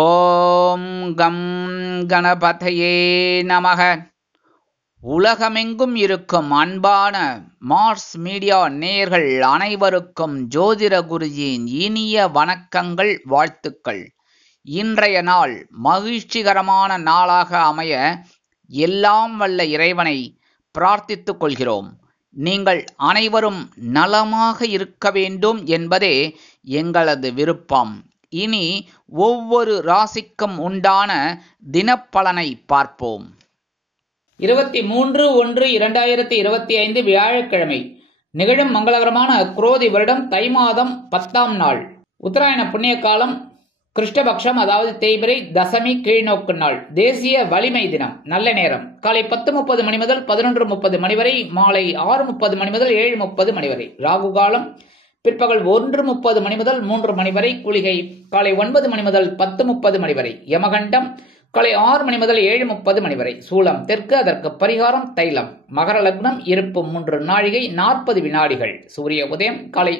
ஓம் come கணபதையே நமக. உலகமெங்கும் இருக்கும் அன்பான மார்ஸ் மீடியா நேயர்கள் அனைவருக்கும் ஜோதிட குருஜியின் இனிய வணக்கங்கள், வாழ்த்துக்கள். இன்றைய நாள் மகிழ்ச்சிகரமான நாளாக அமைய எல்லாம் வல்ல இறைவனை பிரார்த்தித்துக் கொள்கிறோம். நீங்கள் அனைவரும் நலமாக இருக்க வேண்டும் என்பதே எங்களது விருப்பம். இனி ஒவ்வொரு ராசிக்கும் உண்டான தினப்பலனை பார்ப்போம். 23/1/2025 வியாழக்கிழமை நிகழும் மங்களகரமான குரோதி வருடம் தை மாதம் 10ஆம் நாள், உத்தராயண புண்ணிய காலம், கிருஷ்ணபக்ஷம், அதாவது தேய்பிறை, தசமி, கீழ்நோக்கு நாள், தேசிய வலிமை தினம். நல்ல நேரம் காலை 10:30 மணி முதல் 11:30 மணி வரை, மாலை 6:30 மணி முதல் 7:30 மணி வரை. ராகு காலம் பிற்பகல் 1:30 மணி முதல் 3 மணி வரை. குளிகை காலை 9 மணி முதல் 10:30 மணி வரை. யமகண்டம் காலை 6 மணி முதல் 7:30 மணி வரை. சூலம் தெற்கு, அதற்கு பரிகாரம் தைலம். மகர லக்னம், இருப்பு 3 நாழிகை 40 வினாடிகள். சூரிய உதயம் காலை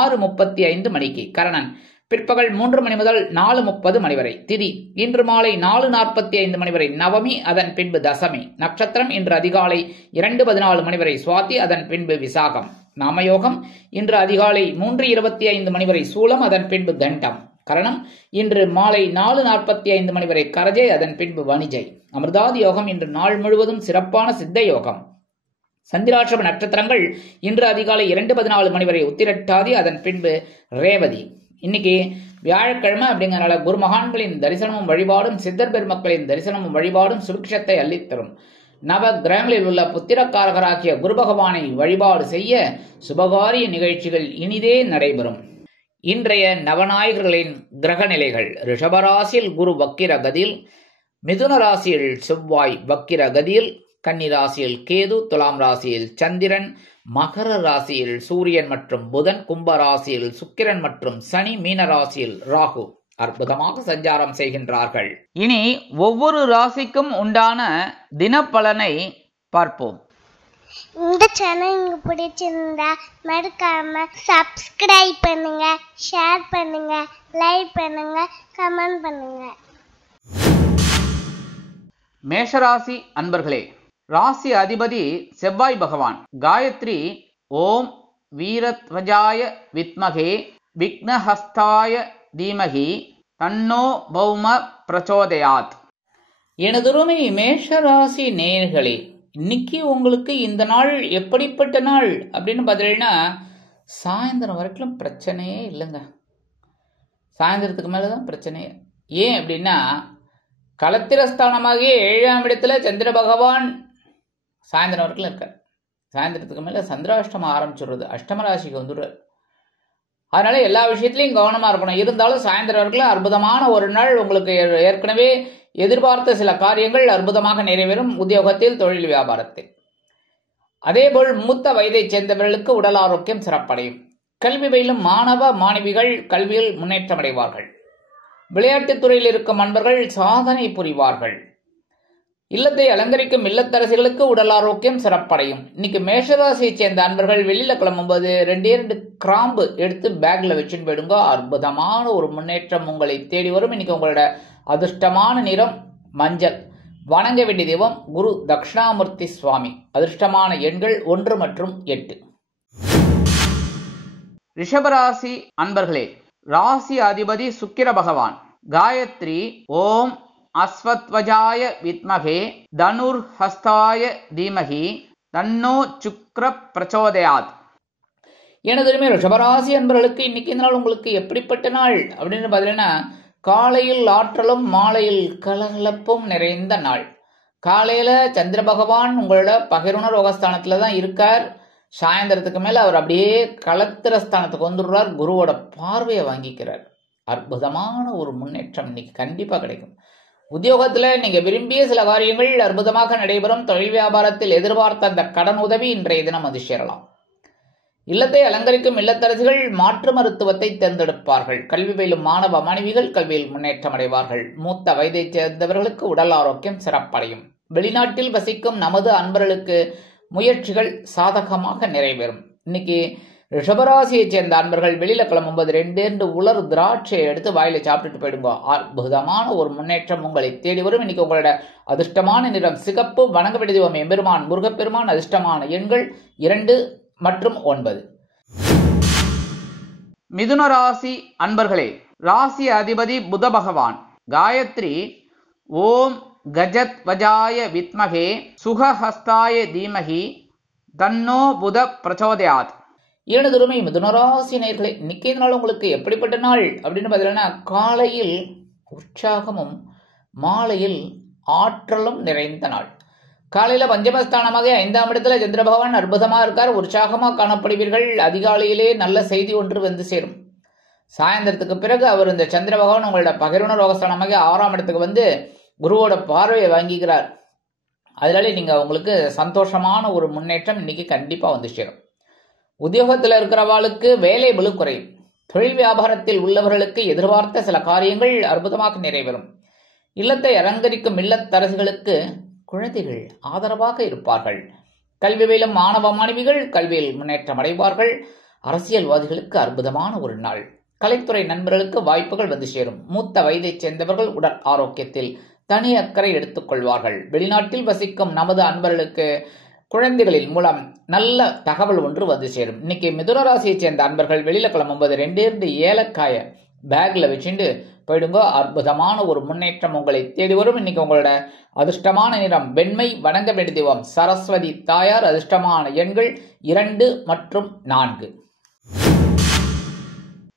6:35 மணிக்கு. கரணன் பிற்பகல் 3 மணி முதல் 4:30 மணி வரை. திதி இன்று மாலை 4:45 மணி வரை நவமி, அதன் பின்பு தசமி. நட்சத்திரம் இன்று அதிகாலை 2:14 மணி வரை சுவாதி, அதன் பின்பு விசாகம். நாமயோகம் இன்று அதிகாலை 3:25 மணி வரை சூலம், அதன் பின்பு தண்டம். கரணம் இன்று மாலை 4:45 மணி வரை கரஜை, அதன் பின்பு வணிஜை. அமிர்தாதி யோகம் இன்று நாள் முழுவதும் சிறப்பான சித்த யோகம். சந்திராஷ்டம நட்சத்திரங்கள் இன்று அதிகாலை 2:14 மணி வரை உத்திரட்டாதி, அதன் பின்பு ரேவதி. இன்னைக்கு வியாழக்கிழமை அப்படிங்கறனால குருமகான்களின் தரிசனமும் வழிபாடும், சித்தர் பெருமக்களின் தரிசனமும் வழிபாடும் சுபிக்ஷத்தை அள்ளித்தரும். நவ கிரகங்களில் உள்ள புத்திரக்காரகராகிய குரு பகவானை வழிபாடு செய்ய சுபகாரிய நிகழ்ச்சிகள் இனிதே நடைபெறும். இன்றைய நவநாயகர்களின் கிரக நிலைகள்: ரிஷபராசியில் குரு வக்கிர கதியில், மிதுன ராசியில் செவ்வாய் வக்கிர கதியில், கன்னி ராசியில் கேது, துலாம் ராசியில் சந்திரன், மகர ராசியில் சூரியன் மற்றும் புதன், கும்ப ராசியில் சுக்கிரன் மற்றும் சனி, மீன ராசியில் ராகு அற்புதமாக சஞ்சாரம் செய்கின்றார்கள். இனி ஒவ்வொரு ராசிக்கும் உண்டான தினப்பலனை பார்ப்போம். இந்த சேனல் உங்களுக்கு பிடிச்சிருந்தா மறக்காம சப்ஸ்கிரைப் பண்ணுங்க, ஷேர் பண்ணுங்க, லைக் பண்ணுங்க, கமெண்ட் பண்ணுங்க. மேஷராசி அன்பர்களே, ராசி அதிபதி செவ்வாய் பகவான். காயத்ரி ஓம் வீரத்வஜாய வித்மகே விக்னஹஸ்தாய தீமகி தன்னோ பௌம பிரச்சோதயாத். எனதுருமை மேஷராசி நேயர்களே, இன்னைக்கு உங்களுக்கு இந்த நாள் எப்படிப்பட்ட நாள் அப்படின்னு பார்த்தீங்கன்னா, சாயந்தரம் வரைக்கும் பிரச்சனையே இல்லைங்க. சாயந்தரத்துக்கு மேலே தான் பிரச்சனையே. ஏன் அப்படின்னா, களத்திரஸ்தானமாகிய 7ஆம் இடத்துல சந்திர பகவான் சாயந்தரம் வரைக்கும் இருக்கார். சாயந்தரத்துக்கு மேலே சந்திராஷ்டமம் ஆரம்பிச்சுடுறது, அஷ்டம ராசிக்கு வந்துடுறார். அதனால எல்லா விஷயத்திலையும் கவனமா இருக்கணும். இருந்தாலும் சாயந்தரம் வரைக்கும் அற்புதமான ஒரு நாள். உங்களுக்கு ஏற்கனவே எதிர்பார்த்த சில காரியங்கள் அற்புதமாக நிறைவேறும், உத்தியோகத்தில், தொழில், வியாபாரத்தில். அதேபோல் மூத்த வயதைச் சேர்ந்தவர்களுக்கு உடல் ஆரோக்கியம் சிறப்படையும். கல்வி பயிலும் மாணவ மாணவிகள் கல்வியில் முன்னேற்றம் அடைவார்கள். விளையாட்டுத் துறையில் இருக்கும் அன்பர்கள் சாதனை புரிவார்கள். இல்லத்தை அலங்கரிக்கும் இல்லத்தரசிகளுக்கு உடல் ஆரோக்கியம் சிறப்படையும். இன்னைக்கு மேஷராசியை சேர்ந்த அன்பர்கள் வெளியில கிளம்பும்போது 2 கிராம்பு எடுத்து பேக்ல வச்சுன்னு போயிடுங்க. அற்புதமான ஒரு முன்னேற்றம் உங்களை தேடி வரும். இன்னைக்கு உங்களோட அதிர்ஷ்டமான நிறம் மஞ்சள். வணங்க வேண்டிய தெய்வம் குரு தட்சிணாமூர்த்தி சுவாமி. அதிர்ஷ்டமான எண்கள் 1 மற்றும் 8. ரிஷபராசி அன்பர்களே, ராசி அதிபதி சுக்கிர பகவான். காயத்ரி ஓம் அஸ்வத்வஜாய வித்மகே தனுர்ஹஸ்தாய தீமகி தன்னோ சுக்ர பிரச்சோதயாத். எனதுமே ரிஷபராசி அன்பர்களுக்கு இன்னைக்கு இந்த நாள் உங்களுக்கு எப்படிப்பட்ட நாள் அப்படின்னு பார்த்தீங்கன்னா, காலையில் ஆற்றலும் மாலையில் கலகலப்பும் நிறைந்த நாள். காலையில சந்திர பகவான் உங்களோட பகிர்வுணர் ரோகஸ்தானத்துல தான் இருக்கார். சாயந்தரத்துக்கு மேல அவர் அப்படியே களத்திரஸ்தானத்துக்கு வந்துடுறார். குருவோட பார்வையை வாங்கிக்கிறார். அற்புதமான ஒரு முன்னேற்றம் இன்னைக்கு கண்டிப்பா கிடைக்கும். உத்தியோகத்துல நீங்க விரும்பிய சில காரியங்கள் அற்புதமாக நடைபெறும். தொழில் வியாபாரத்தில் எதிர்பார்த்த அந்த கடன் உதவி இன்றைய தினம் அது சேரலாம். இல்லத்தை அலங்கரிக்கும் இல்லத்தரசிகள் மாற்று மருத்துவத்தை தேர்ந்தெடுப்பார்கள். கல்வி பயிலும் மாணவ மாணவிகள் கல்வியில் முன்னேற்றம் அடைவார்கள். மூத்த வயதைச் சேர்ந்தவர்களுக்கு உடல் ஆரோக்கியம் சிறப்படையும். வெளிநாட்டில் வசிக்கும் நமது அன்பர்களுக்கு முயற்சிகள் சாதகமாக நிறைவேறும். இன்னைக்கு ரிஷபராசியைச் சேர்ந்த அன்பர்கள் வெளியில கிளம்பும்போது 2 உலர் திராட்சையை எடுத்து வாயில சாப்பிட்டுட்டு போயிடுங்க. அற்புதமான ஒரு முன்னேற்றம் உங்களை தேடி வரும். இன்னைக்கு உங்களோட அதிர்ஷ்டமான நிறம் சிகப்பு. வணங்க வேண்டிய தெய்வம் எம்பெருமான் முருகப்பெருமான். அதிர்ஷ்டமான எண்கள் 2 மற்றும் 9. மிதுன ராசி அன்பர்களே, ராசி அதிபதி புத பகவான். காயத்ரி ஓம் கஜத் வஜாய வித்மகே சுகஹஸ்தாய தீமகி தன்னோ புத பிரச்சோதயாத். எனதுருமை மிதுனராசி நேயர்களே, இன்னைக்கு நாள் உங்களுக்கு எப்படிப்பட்ட நாள் அப்படின்னு பார்த்தீங்கன்னா, காலையில் உற்சாகமும் மாலையில் ஆற்றலும் நிறைந்த நாள். காலையில பஞ்சமஸ்தானமாக 5ஆம் இடத்துல சந்திர பகவான் அற்புதமா இருக்கார். உற்சாகமாக காணப்படுவீர்கள். அதிகாலையிலே நல்ல செய்தி ஒன்று வந்து சேரும். சாயந்தரத்துக்கு பிறகு அவர் இந்த சந்திர பகவான் உங்களோட பகிர்வுணர் ரோகஸ்தானமாக 6ஆம் இடத்துக்கு வந்து குருவோட பார்வையை வாங்கிக்கிறார். அதனால நீங்க உங்களுக்கு சந்தோஷமான ஒரு முன்னேற்றம் இன்னைக்கு கண்டிப்பா வந்து சேரும். உத்தியோகத்தில் இருக்கிறவாளுக்கு வேலை பளு குறையும். தொழில் வியாபாரத்தில் உள்ளவர்களுக்கு எதிர்பார்த்த சில காரியங்கள் அற்புதமாக நிறைவேறும். இல்லத்தை அலங்கரிக்கும் இல்லத்தரசிகளுக்கு குழந்தைகள் ஆதரவாக இருப்பார்கள். கல்வியிலும் மாணவ மாணவிகள் கல்வியில் முன்னேற்றம் அடைவார்கள். அரசியல்வாதிகளுக்கு அற்புதமான ஒரு நாள். கலைத்துறை நண்பர்களுக்கு வாய்ப்புகள் வந்து சேரும். மூத்த வயதைச் சேர்ந்தவர்கள் உடல் ஆரோக்கியத்தில் தனி அக்கறை எடுத்துக் கொள்வார்கள். வெளிநாட்டில் வசிக்கும் நமது அன்பர்களுக்கு குழந்தைகளின் மூலம் நல்ல தகவல் ஒன்று வந்து சேரும். இன்னைக்கு மிதுன ராசியை சேர்ந்த அன்பர்கள் வெளியில கிளம்பும்போது 2 ஏலக்காய பேக்ல வச்சுட்டு போயிடுங்க. அற்புதமான ஒரு முன்னேற்றம் உங்களை தேடி வரும். இன்னைக்கு உங்களோட அதிர்ஷ்டமான நிறம் வெண்மை. வணங்க வேண்டிய தெய்வம் சரஸ்வதி தாயார். அதிர்ஷ்டமான எண்கள் 2 மற்றும் 4.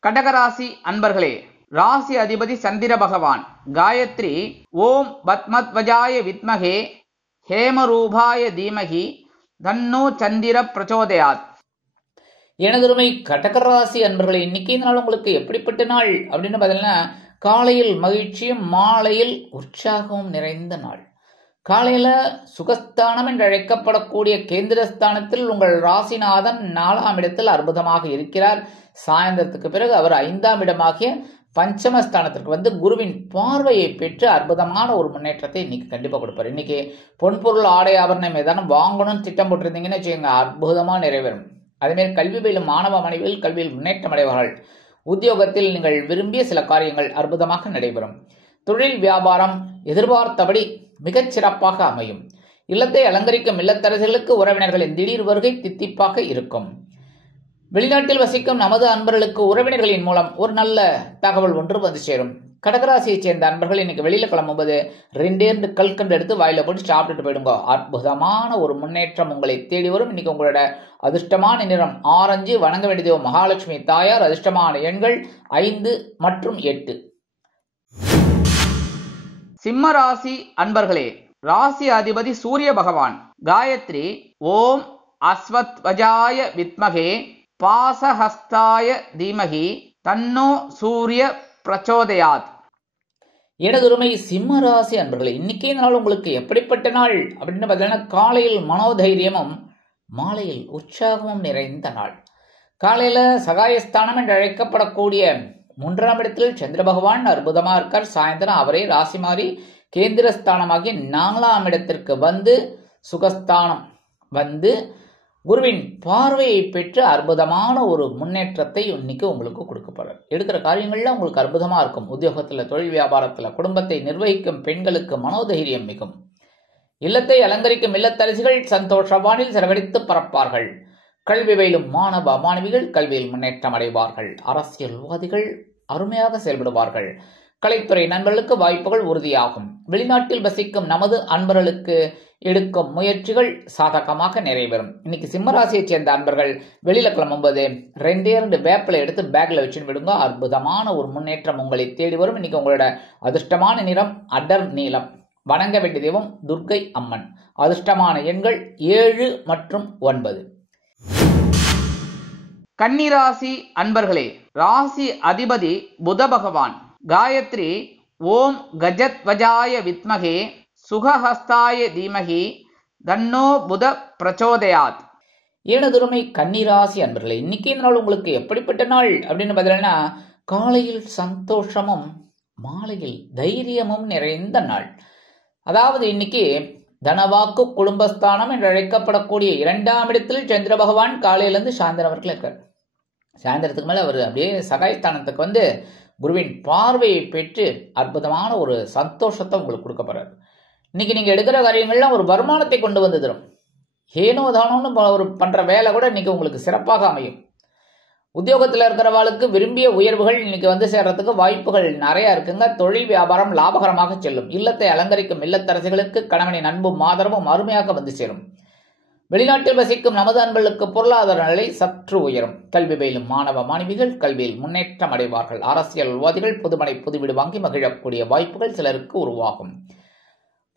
கடகராசி அன்பர்களே, ராசி அதிபதி சந்திர பகவான். காயத்ரி ஓம் பத்மத்வஜாய வித்மகே ஹேமரூபாய தீமகி தன்னோ சந்திர பிரச்சோதயாத். எனதுருமை கடகராசி அன்பர்களே, இன்னைக்கு இந்த நாள் உங்களுக்கு எப்படிப்பட்ட நாள் அப்படின்னு பார்த்தீங்கன்னா, காலையில் மகிழ்ச்சியும் மாலையில் உற்சாகமும் நிறைந்த நாள். காலையில சுகஸ்தானம் என்று அழைக்கப்படக்கூடிய கேந்திரஸ்தானத்தில் உங்கள் ராசிநாதன் 4ஆம் இடத்தில் அற்புதமாக இருக்கிறார். சாயந்தரத்துக்கு பிறகு அவர் 5ஆம் இடமாகிய பஞ்சமஸ்தானத்திற்கு வந்து குருவின் பார்வையை பெற்று அற்புதமான ஒரு முன்னேற்றத்தை இன்னைக்கு கண்டிப்பா கொடுப்பார். இன்னைக்கு பொன்பொருள் ஆடை ஆபரணம் ஏதானும் வாங்கணும்னு திட்டம் போட்டிருந்தீங்கன்னு வச்சுக்கோங்க, அற்புதமா நிறைவேறும். அதேமாதிரி கல்வி பயிலும் மாணவ மாணவிகள் கல்வியில் முன்னேற்றம் அடைவார்கள். உத்தியோகத்தில் நீங்கள் விரும்பிய சில காரியங்கள் அற்புதமாக நடைபெறும். தொழில் வியாபாரம் எதிர்பார்த்தபடி மிகச் சிறப்பாக அமையும். இல்லத்தை அலங்கரிக்கும் இல்லத்தரசிகளுக்கு உறவினர்களின் திடீர் வருகை தித்திப்பாக இருக்கும். வெளிநாட்டில் வசிக்கும் நமது அன்பர்களுக்கு உறவினர்களின் மூலம் ஒரு நல்ல தகவல் ஒன்று வந்து சேரும். கடகராசியைச் சேர்ந்த அன்பர்கள் இன்னைக்கு வெளியில கிளம்பும்போது 2 கல்கண்டு எடுத்து வாயில போட்டு சாப்பிட்டுட்டு போயிடுங்க. அற்புதமான ஒரு முன்னேற்றம் உங்களை தேடி வரும். இன்னைக்கு உங்களோட அதிர்ஷ்டமான நிறம் ஆரஞ்சு. வணங்க வேண்டிய தெய்வம் மகாலட்சுமி தாயார். அதிர்ஷ்டமான எண்கள் 5 மற்றும் 8. சிம்ம ராசி அன்பர்களே, ராசி அதிபதி சூரிய பகவான். காயத்ரி ஓம் அஸ்வத்வஜாய வித்மகே பாசஹஸ்தாய தீமகி தன்னோ சூரிய பிரச்சோதயாத். எனதுருமை சிம்ம ராசி அன்பர்களே, இன்னைக்கே நாள் உங்களுக்கு எப்படிப்பட்ட நாள் அப்படின்னு பார்த்தீங்கன்னா, காலையில் மனோதைரியமும் மாலையில் உற்சாகமும் நிறைந்த நாள். காலையில சகாயஸ்தானம் என்று அழைக்கப்படக்கூடிய 3ஆம் இடத்தில் சந்திர பகவான் அற்புதமா இருக்கார். சாயந்தரம் அவரே ராசி மாறி கேந்திரஸ்தானமாகிய 4ஆம் இடத்திற்கு வந்து சுகஸ்தானம் வந்து குருவின் பார்வையை பெற்று அற்புதமான ஒரு முன்னேற்றத்தை இன்னைக்கு உங்களுக்கு கொடுக்கப்படுறார். எடுக்கிற காரியங்கள்ல உங்களுக்கு அற்புதமா இருக்கும். உத்தியோகத்துல தொழில் வியாபாரத்துல குடும்பத்தை நிர்வகிக்கும் பெண்களுக்கு மனோதைரியம் மிகும். இல்லத்தை அலங்கரிக்கும் இல்லத்தரசிகள் சந்தோஷவானில் செலவழித்து பறப்பார்கள். கல்வி பயிலும் மாணவ மாணவிகள் கல்வியில் முன்னேற்றம் அடைவார்கள். அரசியல்வாதிகள் அருமையாக செயல்படுவார்கள். கலைத்துறை நண்பர்களுக்கு வாய்ப்புகள் உறுதியாகும். வெளிநாட்டில் வசிக்கும் நமது அன்பர்களுக்கு எடுக்கும் முயற்சிகள் சாதகமாக நிறைவேறும். இன்னைக்கு சிம்மராசியைச் சேர்ந்த அன்பர்கள் வெளியில கிளம்பும்போது 2 வேப்பிலை எடுத்து பேக்ல வச்சுன்னு விடுங்க. அற்புதமான ஒரு முன்னேற்றம் உங்களை தேடி வரும். இன்னைக்கு உங்களோட அதிர்ஷ்டமான நிறம் அடர் நீலம். வணங்க வேண்டிய தெய்வம் துர்க்கை அம்மன். அதிர்ஷ்டமான எண்கள் 7 மற்றும் 9. கன்னிராசி அன்பர்களே, ராசி அதிபதி புத பகவான். காயத்ரி ஓம் கஜத்வஜாய வித்மகே சுகஹஸ்தாய தீமகி தன்னோ புத பிரச்சோதயாத். எனதுருமை கன்னிராசி அன்பர்களே, இன்னைக்கு நாள் உங்களுக்கு எப்படிப்பட்ட நாள் அப்படின்னு பார்த்தீங்கன்னா, காலையில் சந்தோஷமும் மாலையில் தைரியமும் நிறைந்த நாள். அதாவது இன்னைக்கு தனவாக்கு குடும்பஸ்தானம் என்று அழைக்கப்படக்கூடிய 2ஆம் இடத்தில் சந்திர பகவான் காலையிலிருந்து சாயந்தரம் வரைக்கும் இருக்கார். சாயந்தரத்துக்கு மேலே அவர் அப்படியே சகாயஸ்தானத்துக்கு வந்து குருவின் பார்வையை பெற்று அற்புதமான ஒரு சந்தோஷத்தை உங்களுக்கு கொடுக்க போறாரு. இன்னைக்கு நீங்க எடுக்கிற காரியங்கள்லாம் ஒரு வருமானத்தை கொண்டு வந்து தரும். ஏனோ தானோன்னு ஒரு பண்ற வேலை கூட இன்னைக்கு உங்களுக்கு சிறப்பாக அமையும். உத்தியோகத்தில் இருக்கிறவாளுக்கு விரும்பிய உயர்வுகள் இன்னைக்கு வந்து சேர்றதுக்கு வாய்ப்புகள் நிறைய இருக்குங்க. தொழில் வியாபாரம் லாபகரமாக செல்லும். இல்லத்தை அலங்கரிக்கும் இல்லத்தரசிகளுக்கு கணவனின் அன்பும் ஆதரவும் அருமையாக வந்து சேரும். வெளிநாட்டில் வசிக்கும் நமது அன்பர்களுக்கு பொருளாதார நிலை சற்று உயரும். கல்வி பயிலும் மாணவ மாணவிகள் கல்வியில் முன்னேற்றம் அடைவார்கள். அரசியல்வாதிகள் புதுமனை புதுவீடு வாங்கி மகிழக்கூடிய வாய்ப்புகள் சிலருக்கு உருவாகும்.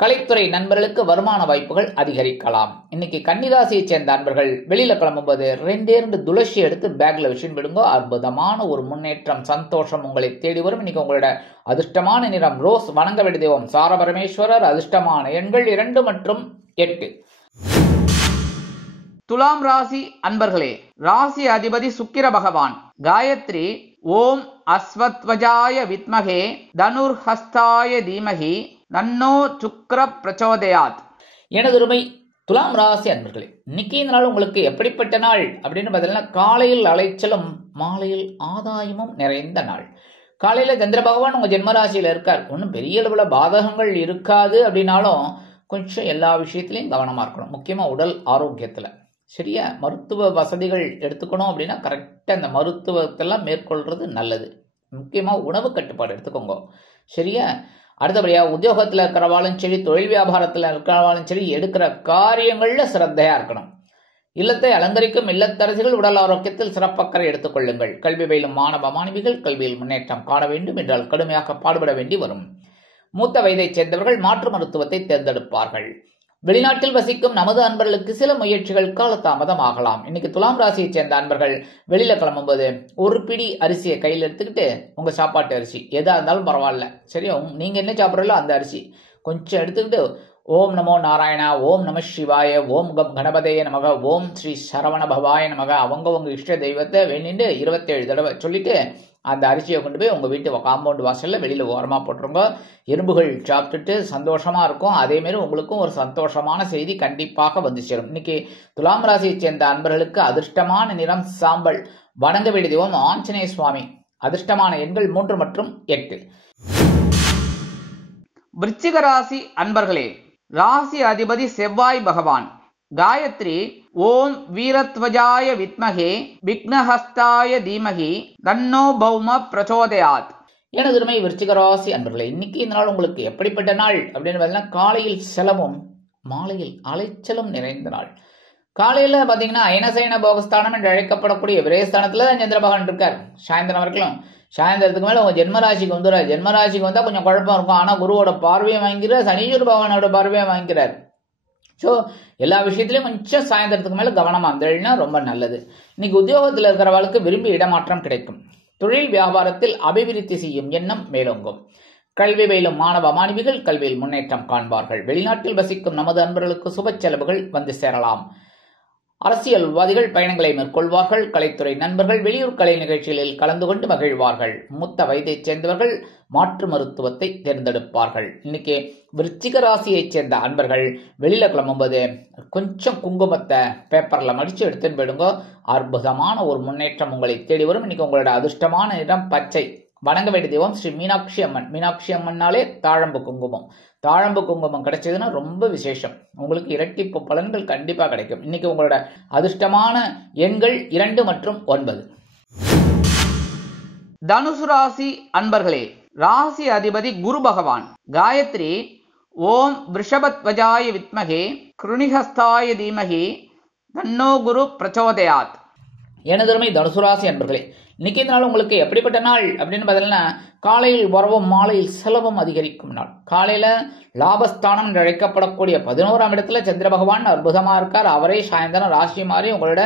கலைத்துறை நண்பர்களுக்கு வருமான வாய்ப்புகள் அதிகரிக்கலாம். இன்னைக்கு கன்னிராசியைச் சேர்ந்த அன்பர்கள் வெளியில கிளம்பும்போது 2 துளசி எடுத்து பேக்ல வச்சு விடுங்க. அற்புதமான ஒரு முன்னேற்றம் சந்தோஷம் உங்களை தேடி வரும். இன்னைக்கு உங்களோட அதிர்ஷ்டமான நிறம் ரோஸ். வணங்க வேண்டிய தெய்வம் சாரபரமேஸ்வரர். அதிர்ஷ்டமான எண்கள் 2 மற்றும் 8. துலாம் ராசி அன்பர்களே, ராசி அதிபதி சுக்கிர பகவான். காயத்ரி ஓம் அஸ்வத்வஜாய வித்மகே தனுர்ஹஸ்தாய தீமகி தன்னோ சுக்ர பிரச்சோதயாத். எனதுருமை துலாம் ராசி அன்பர்களே, இன்னைக்கு இந்த நாள் உங்களுக்கு எப்படிப்பட்ட நாள் அப்படின்னு பார்த்தீங்கன்னா, காலையில் அலைச்சலும் மாலையில் ஆதாயமும் நிறைந்த நாள். காலையில சந்திர பகவான் உங்க ஜென்மராசியில இருக்கார். ஒன்றும் பெரிய அளவுல பாதகங்கள் இருக்காது அப்படின்னாலும் கொஞ்சம் எல்லா விஷயத்திலையும் கவனமா இருக்கணும். முக்கியமா உடல் ஆரோக்கியத்துல சரியா மருத்துவ வசதிகள் எடுத்துக்கணும் அப்படின்னா கரெக்டா இந்த மருத்துவத்தெல்லாம் மேற்கொள்றது நல்லது. முக்கியமா உணவு கட்டுப்பாடு எடுத்துக்கோங்க சரியா. அடுத்தபடியா உத்தியோகத்துல இருக்கிறவாலும் சரி, தொழில் வியாபாரத்துல இருக்கிறவாலும் சரி, எடுக்கிற காரியங்கள்ல சிரத்தையா இருக்கணும். இல்லத்தை அலங்கரிக்கும் இல்லத்தரசிகள் உடல் ஆரோக்கியத்தில் சிறப்பக்கறை எடுத்துக்கொள்ளுங்கள். கல்வி பயிலும் மாணவ மாணவிகள் கல்வியில் முன்னேற்றம் காண வேண்டும் என்றால் கடுமையாக பாடுபட வேண்டி வரும். மூத்த வயதைச் சேர்ந்தவர்கள் மாற்று மருத்துவத்தை தேர்ந்தெடுப்பார்கள். வெளிநாட்டில் வசிக்கும் நமது அன்பர்களுக்கு சில முயற்சிகள் காலதாமதம் ஆகலாம். இன்னைக்கு துலாம் ராசியை சேர்ந்த அன்பர்கள் வெளியில கிளம்பும்போது ஒரு பிடி அரிசியை கையில் எடுத்துக்கிட்டு, உங்க சாப்பாட்டு அரிசி எதா இருந்தாலும் பரவாயில்ல சரியா, நீங்க என்ன சாப்பிட்றீங்களோ அந்த அரிசி கொஞ்சம் எடுத்துக்கிட்டு ஓம் நமோ நாராயணா, ஓம் நம சிவாய, ஓம் கணபதேய நமக, ஓம் ஸ்ரீ சரவண பவாய நமக, உங்க இஷ்ட தெய்வத்தை வேண்டிட்டு 27 தடவை சொல்லிட்டு அந்த அரிசியை கொண்டு போய் உங்க வீட்டு காம்பவுண்ட் வாசல்ல வெளியில ஓரமா போட்டுருங்க. எறும்புகள் சாப்பிட்டுட்டு சந்தோஷமா இருக்கும். அதே மாதிரி உங்களுக்கும் ஒரு சந்தோஷமான செய்தி கண்டிப்பாக வந்து சேரும். இன்னைக்கு துலாம் ராசியை சேர்ந்த அன்பர்களுக்கு அதிர்ஷ்டமான நிறம் சாம்பல். வணங்க வேண்டிய தெய்வம் ஆஞ்சநேய சுவாமி. அதிர்ஷ்டமான எண்கள் 3 மற்றும் 8. விருச்சிக ராசி அன்பர்களே, ராசி அதிபதி செவ்வாய் பகவான். காயத்ரி ஓம் வீரத்வஜாய வித்மகே விக்னஹஸ்தாய தீமகி தன்னோ பௌம பிரச்சோதயாத். எனதுமை விருச்சிக ராசி அன்பர்களே, இன்னைக்கு இந்த நாள் உங்களுக்கு எப்படிப்பட்ட நாள் அப்படின்னு பார்த்தீங்கன்னா, காலையில் செலவும் மாலையில் அலைச்சலும் நிறைந்த நாள். காலையில பாத்தீங்கன்னா அயனசயன போகஸ்தானம் என்று அழைக்கப்படக்கூடிய விரயஸ்தானத்துல சந்திர பகவான் இருக்கார். சாயந்தரம் வரைக்கும் சாயந்தரத்துக்கு மேல உங்க ஜென்மராசிக்கு வந்துடுறார். ஜென்மராசிக்கு வந்தா கொஞ்சம் குழப்பம் இருக்கும். ஆனா குருவோட பார்வையை வாங்கிக்கிறார், சனீஸ்வர பகவானோட பார்வையை வாங்கிக்கிறார். ஸோ எல்லா விஷயத்திலையும் கொஞ்சம் சாயந்தரத்துக்கு மேல கவனமா இருந்ததுன்னா ரொம்ப நல்லது. இன்னைக்கு உத்தியோகத்தில் இருக்கிறவர்களுக்கு விரும்பி இடமாற்றம் கிடைக்கும். தொழில் வியாபாரத்தில் அபிவிருத்தி செய்யும் எண்ணம் மேலோங்கும். கல்வி பயிலும் மாணவ மாணவிகள் கல்வியில் முன்னேற்றம் காண்பார்கள். வெளிநாட்டில் வசிக்கும் நமது அன்பர்களுக்கு சுப செலவுகள் வந்து சேரலாம். அரசியல்வாதிகள் பயணங்களை மேற்கொள்வார்கள். கலைத்துறை நண்பர்கள் வெளியூர் கலை நிகழ்ச்சிகளில் கலந்து கொண்டு மகிழ்வார்கள். மூத்த வயதைச் சேர்ந்தவர்கள் மாற்று மருத்துவத்தை தேர்ந்தெடுப்பார்கள். இன்னைக்கு விருச்சிக ராசியைச் சேர்ந்த அன்பர்கள் வெளியில கிளம்பும்போது கொஞ்சம் குங்குமத்தை பேப்பர்ல மடிச்சு எடுத்துன்னு போயிடுங்க. அற்புதமான ஒரு முன்னேற்றம் உங்களை தேடி வரும். இன்னைக்கு உங்களோட அதிர்ஷ்டமான நிறம் பச்சை. வணங்க வேண்டிய தெய்வம் ஸ்ரீ மீனாட்சி அம்மன். மீனாட்சி அம்மன்னாலே தாழம்பு குங்குமம். தாழம்பு குங்குமம் கிடைச்சதுன்னா ரொம்ப விசேஷம். உங்களுக்கு இரட்டிப்பு பலன்கள் கண்டிப்பா கிடைக்கும். இன்னைக்கு உங்களோட அதிர்ஷ்டமான எண்கள் 2 மற்றும் 9. தனுசு ராசி அன்பர்களே, ராசி அதிபதி குரு பகவான். காயத்ரி ஓம் விருஷபத்வஜாய வித்மகே கிருணிஹஸ்தாய தீமகி தன்னோ குரு பிரச்சோதயாத். எனதருமை தனுசு ராசி அன்பர்களே, இன்னைக்கு இந்த நாள் உங்களுக்கு எப்படிப்பட்ட நாள் அப்படின்னு பார்த்தீங்கன்னா, காலையில் வரவும் மாலையில் செலவும் அதிகரிக்கும் நாள். காலையில லாபஸ்தானம் என்று அழைக்கப்படக்கூடிய 11ஆம் இடத்துல சந்திர பகவான் அற்புதமா இருக்கார். அவரே சாயந்தரம் ராசி மாறி உங்களோட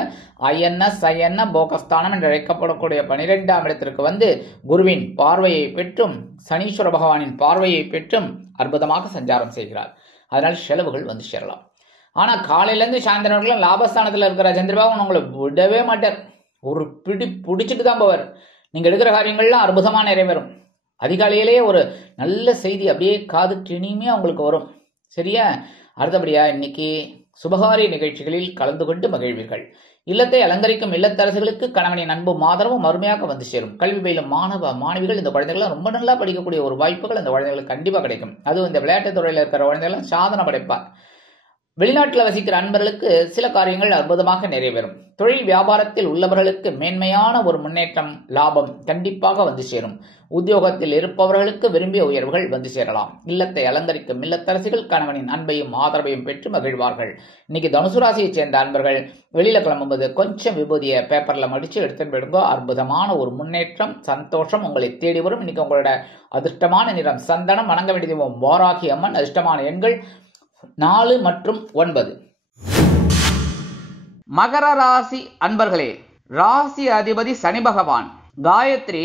அயன்ன போகஸ்தானம் என்று அழைக்கப்படக்கூடிய 12ஆம் இடத்திற்கு வந்து குருவின் பார்வையை பெற்றும் சனீஸ்வர பகவானின் பார்வையை பெற்றும் அற்புதமாக சஞ்சாரம் செய்கிறார். அதனால் செலவுகள் வந்து சேரலாம். ஆனா காலையிலேருந்து சாயந்தரம் வரைக்கும் லாபஸ்தானத்தில் இருக்கிற சந்திர பகவான் உங்களை விடவே மாட்டார். ஒரு பிடி பிடிச்சிட்டு தான் போவார். நீங்க எடுக்கிற காரியங்கள்லாம் அற்புதமா நிறைவேறும். அதிகாலையிலேயே ஒரு நல்ல செய்தி அப்படியே காதுக்கு இனிமையா உங்களுக்கு வரும் சரியா. அடுத்தபடியா இன்னைக்கு சுபகாரிய நிகழ்ச்சிகளில் கலந்து கொண்டு மகிழ்வீர்கள். இல்லத்தை அலங்கரிக்கும் இல்லத்தரசுகளுக்கு கணவனின் அன்பும் ஆதரவும் அருமையாக வந்து சேரும். கல்வி பயிலும் மாணவ மாணவிகள் இந்த குழந்தைகள் ரொம்ப நல்லா படிக்கக்கூடிய ஒரு வாய்ப்புகள் இந்த குழந்தைகளுக்கு கண்டிப்பாக கிடைக்கும். அதுவும் இந்த விளையாட்டுத் துறையில் இருக்கிற குழந்தைகள் சாதனை படைப்பார். வெளிநாட்டில் வசிக்கிற அன்பர்களுக்கு சில காரியங்கள் அற்புதமாக நிறைவேறும். தொழில் வியாபாரத்தில் உள்ளவர்களுக்கு மேன்மையான ஒரு முன்னேற்றம், லாபம் கண்டிப்பாக வந்து சேரும். உத்தியோகத்தில் இருப்பவர்களுக்கு விரும்பிய உயர்வுகள் வந்து சேரலாம். இல்லத்தை அலங்கரிக்கும் இல்லத்தரசிகள் கணவனின் அன்பையும் ஆதரவையும் பெற்று மகிழ்வார்கள். இன்னைக்கு தனுசு ராசியைச் சேர்ந்த அன்பர்கள் வெளியில கிளம்பும்போது கொஞ்சம் விபூதியை பேப்பர்ல மடிச்சு எடுத்துன்னு போயிடுங்க. அற்புதமான ஒரு முன்னேற்றம், சந்தோஷம் உங்களை தேடி வரும். இன்னைக்கு உங்களோட அதிர்ஷ்டமான நிறம் சந்தனம். வணங்க வேண்டிய வாராகி அம்மன். அதிர்ஷ்டமான எண்கள் 4 மற்றும் 9. மகர ராசி அன்பர்களே, ராசி அதிபதி சனி பகவான். காயத்ரி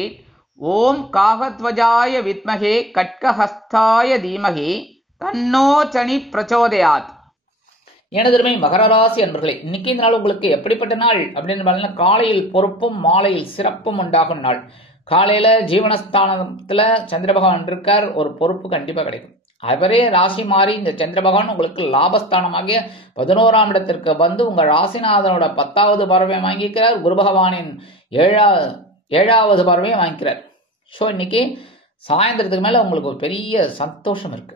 ஓம் காகத்வஜாய வித்மகே கட்கஹஸ்தாய தீமகி தன்னோ சனி பிரச்சோதயாத். எனதருமை மகர ராசி அன்பர்களே, இன்னைக்கு இந்த நாள் உங்களுக்கு எப்படிப்பட்ட நாள் அப்படின்னு காலையில் பொறுப்பும் மாலையில் சிறப்பும் உண்டாகும் நாள். காலையில ஜீவனஸ்தானத்துல சந்திர பகவான் இருக்கார், ஒரு பொறுப்பு கண்டிப்பா கிடைக்கும். அவரே ராசி மாறி இந்த சந்திர பகவான் உங்களுக்கு லாபஸ்தானமாகிய 11ஆம் இடத்திற்கு வந்து உங்கள் ராசிநாதனோட 10வது பார்வையை வாங்கிக்கிறார். குரு பகவானின் 7வது பார்வையை வாங்கிக்கிறார். ஸோ இன்னைக்கு சாயந்தரத்துக்கு மேல உங்களுக்கு ஒரு பெரிய சந்தோஷம் இருக்கு.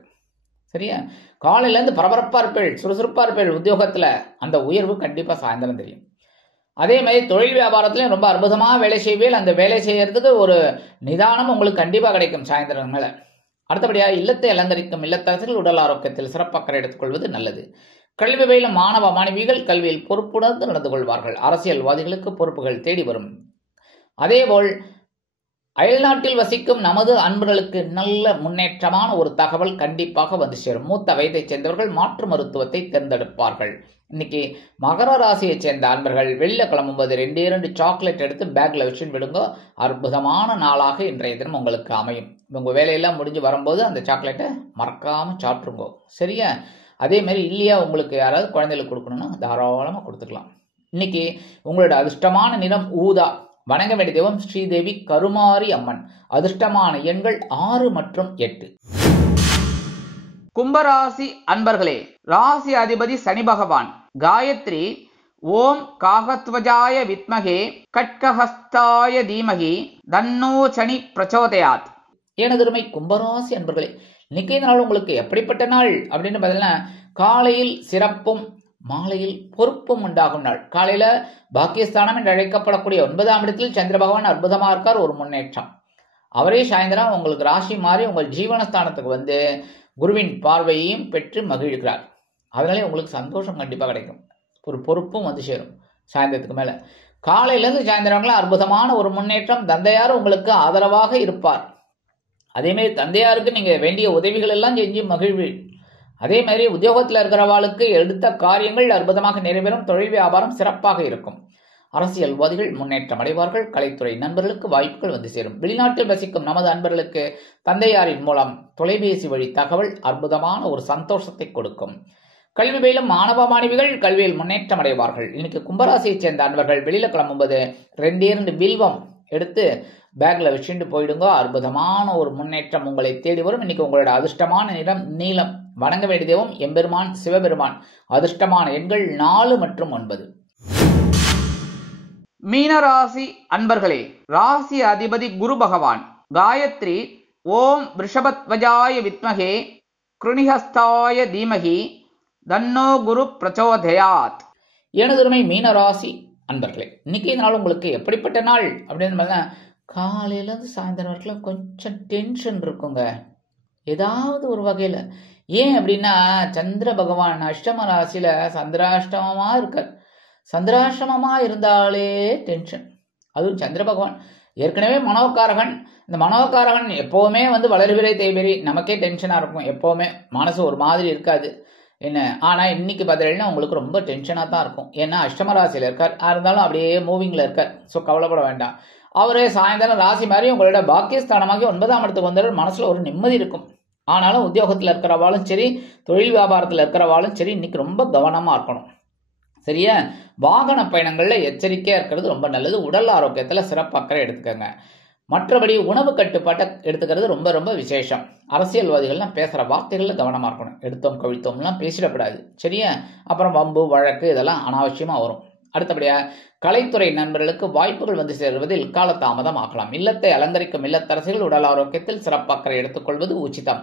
சரியா, காலையிலேருந்து பரபரப்பா இருப்பேள், சுறுசுறுப்பா இருப்பேள். உத்தியோகத்துல அந்த உயர்வு கண்டிப்பா சாயந்தரம் தெரியும். அதே மாதிரி தொழில் வியாபாரத்திலையும் ரொம்ப அற்புதமா வேலை செய்வேல். அந்த வேலை செய்யறதுக்கு ஒரு நிதானம் உங்களுக்கு கண்டிப்பா கிடைக்கும் சாயந்தரம் மேல. அடுத்தபடியாக இல்லத்தை அலங்கரிக்கும் இல்லத்தரசர்கள் உடல் ஆரோக்கியத்தில் சிறப்பக்கறை எடுத்துக்கொள்வது நல்லது. கல்வி பயிலும் மாணவ மாணவிகள் கல்வியில் பொறுப்புணர்ந்து நடந்து கொள்வார்கள். அரசியல்வாதிகளுக்கு பொறுப்புகள் தேடி வரும். அதேபோல் அயல்நாட்டில் வசிக்கும் நமது அன்பர்களுக்கு நல்ல முன்னேற்றமான ஒரு தகவல் கண்டிப்பாக வந்து சேரும். மூத்த வயதைச் சேர்ந்தவர்கள் மாற்று மருத்துவத்தை தேர்ந்தெடுப்பார்கள். இன்னைக்கு மகர ராசியைச் சேர்ந்த அன்பர்கள் வெளியில கிளம்பும்போது 2 சாக்லேட் எடுத்து பேக்ல வச்சுன்னு விடுங்க. அற்புதமான நாளாக இன்றைய தினம் உங்களுக்கு அமையும். உங்க வேலையெல்லாம் முடிஞ்சு வரும்போது அந்த சாக்லேட்டை மறக்காம சாப்பிட்டுருங்கோ. சரியா, அதே மாதிரி இல்லையா உங்களுக்கு யாராவது குழந்தைகளுக்கு கொடுக்கணும்னா தாராளமாக கொடுத்துக்கலாம். இன்னைக்கு உங்களோட அதிர்ஷ்டமான நிறம் ஊதா. வணங்க வேண்டிய தெய்வம் ஸ்ரீதேவி கருமாரி அம்மன். அதிர்ஷ்டமான எண்கள் 6 மற்றும் 8. கும்பராசி அன்பர்களே, ராசி அதிபதி சனி பகவான். காயத்ரி ஓம் காகத்வஜாய வித்மகே கட்கஹஸ்தாய தீமகி தன்னோ சனி பிரச்சோதயாத். எனதருமை கும்பராசி அன்பர்களே, இன்னைக்கு நாள் உங்களுக்கு எப்படிப்பட்ட நாள் அப்படின்னு பார்த்தீங்கன்னா, காலையில் சிறப்பும் மாலையில் பொறுப்பும் உண்டாகும் நாள். காலையில பாக்கியஸ்தானம் என்று அழைக்கப்படக்கூடிய 9ஆம் இடத்தில் சந்திர பகவான் அற்புதமா இருக்கார், ஒரு முன்னேற்றம். அவரே சாயந்தரம் உங்களுக்கு ராசி மாறி உங்கள் ஜீவனஸ்தானத்துக்கு வந்து குருவின் பார்வையையும் பெற்று மகிழ்கிறார். அதனாலே உங்களுக்கு சந்தோஷம் கண்டிப்பா கிடைக்கும். ஒரு பொறுப்பும் வந்து சேரும் சாயந்தரத்துக்கு மேல. காலையிலேருந்து சாயந்தரம்லாம் அற்புதமான ஒரு முன்னேற்றம். தந்தையார் உங்களுக்கு ஆதரவாக இருப்பார். அதே மாதிரி தந்தையாருக்கு நீங்க வேண்டிய உதவிகள் எல்லாம் செஞ்சு மகிழ்வீர். அதே மாதிரி உத்தியோகத்தில் இருக்கிறவாளுக்கு எடுத்த காரியங்கள் அற்புதமாக நிறைவேறும். தொழில் வியாபாரம் சிறப்பாக இருக்கும். அரசியல்வாதிகள் முன்னேற்றம் அடைவார்கள். கலைத்துறை நண்பர்களுக்கு வாய்ப்புகள் வந்து சேரும். வெளிநாட்டில் வசிக்கும் நமது அன்பர்களுக்கு தந்தையாரின் மூலம் தொலைபேசி வழி தகவல் அற்புதமான ஒரு சந்தோஷத்தை கொடுக்கும். கல்வி பயிலும் மாணவ மாணவிகள் கல்வியில் முன்னேற்றம் அடைவார்கள். இன்னைக்கு கும்பராசியைச் சேர்ந்த அன்பர்கள் வெளியில கிளம்பும்போது 2 வில்வம் எடுத்து பேக்ல வச்சுட்டு போயிடுங்க. அற்புதமான ஒரு முன்னேற்றம் உங்களை தேடி வரும். இன்னைக்கு உங்களோட அதிர்ஷ்டமான நிறம் நீலம். வணங்க வேண்டிய தெய்வம் எம்பெருமான் சிவபெருமான். அதிர்ஷ்டமான எண்கள் 4 மற்றும் 9. மீனராசி அன்பர்களே, ராசி அதிபதி குரு பகவான். காயத்ரி ஓம் ரிஷபத்வஜாய வித்மகே கிருணிஹஸ்தாய தீமகி தன்னோ குரு பிரச்சோதயாத். எனதுரிமை மீனராசி அன்பர்களே, இன்னைக்கு நாள் உங்களுக்கு எப்படிப்பட்ட நாள் அப்படின்னு காலையிலேருந்து சாயந்தரம் வரைக்கும் கொஞ்சம் டென்ஷன் இருக்குங்க, ஏதாவது ஒரு வகையில். ஏன் அப்படின்னா சந்திர பகவான் அஷ்டம ராசியில சந்திராஷ்டமமா இருக்கார். சந்திராஷ்டமமா இருந்தாலே டென்ஷன். அதுவும் சந்திர பகவான் ஏற்கனவே மனோகாரகன். இந்த மனோகாரகன் எப்போவுமே வளர்பிறை தேய்பிறை நமக்கே டென்ஷனா இருக்கும். எப்போவுமே மனசு ஒரு மாதிரி இருக்காது என்ன. ஆனா இன்னைக்கு பார்த்தீங்கன்னா உங்களுக்கு ரொம்ப டென்ஷனா தான் இருக்கும். ஏன்னா அஷ்டம ராசியில இருக்கார். இருந்தாலும் அப்படியே மூவிங்ல இருக்கார். ஸோ கவலைப்பட வேண்டாம். அவரே சாயந்தரம் ராசி மாதிரி உங்களோட பாக்கியஸ்தானமாகி 9ஆம் இடத்துக்கு வந்தாலும் மனசுல ஒரு நிம்மதி இருக்கும். ஆனாலும் உத்தியோகத்தில் இருக்கிறவாளும் சரி, தொழில் வியாபாரத்தில் இருக்கிறவாளும் சரி, இன்னைக்கு ரொம்ப கவனமா இருக்கணும். சரியா, வாகன பயணங்கள்ல எச்சரிக்கையா இருக்கிறது ரொம்ப நல்லது. உடல் ஆரோக்கியத்துல சிறப்பு அக்கறை எடுத்துக்கோங்க. மற்றபடி உணவு கட்டுப்பாட்டை எடுத்துக்கிறது ரொம்ப ரொம்ப விசேஷம். அரசியல்வாதிகள்லாம் பேசுகிற வார்த்தைகளில் கவனமாக இருக்கணும். எடுத்தோம் கவிழ்த்தோம்லாம் பேசிடக்கூடாது, சரியா? அப்புறம் வம்பு வழக்கு இதெல்லாம் அனாவசியமாக வரும். அடுத்தபடியாக கலைத்துறை நண்பர்களுக்கு வாய்ப்புகள் வந்து சேருவதில் காலதாமதம் ஆகலாம். இல்லத்தை அலங்கரிக்கும் இல்லத்தரசிகள் உடல் ஆரோக்கியத்தில் சிறப்பாக்கறை எடுத்துக்கொள்வது உச்சிதம்.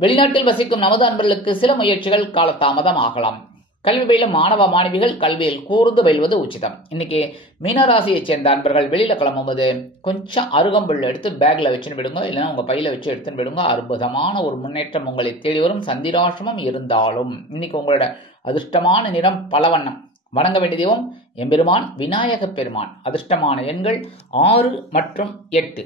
வெளிநாட்டில் வசிக்கும் நமது அன்பர்களுக்கு சில முயற்சிகள் காலதாமதம் ஆகலாம். கல்வி பயிலும் மாணவ மாணவிகள் கல்வியில் கூர்ந்து பயில்வது உச்சிதம். இன்னைக்கு மீனராசியைச் சேர்ந்த அன்பர்கள் வெளியில கிளம்பும்போது கொஞ்சம் அருகம்புல் எடுத்து பேக்ல வச்சுன்னு விடுங்க, இல்லைன்னா உங்க பையில வச்சு எடுத்துன்னு விடுங்க. அற்புதமான ஒரு முன்னேற்றம் உங்களை தேடி வரும். சந்திராசிரமம் இருந்தாலும் இன்னைக்கு உங்களோட அதிர்ஷ்டமான நிறம் பலவண்ணம். வணங்க வேண்டிய தெய்வம் எம்பெருமான் விநாயக பெருமான். அதிர்ஷ்டமான எண்கள் 6 மற்றும் 8.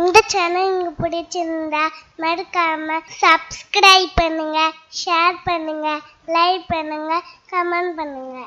இந்த சேனல் உங்களுக்கு பிடிச்சிருந்தா மறக்காம சப்ஸ்கிரைப் பண்ணுங்க, ஷேர் பண்ணுங்க, லைக் பண்ணுங்க, கமெண்ட் பண்ணுங்க.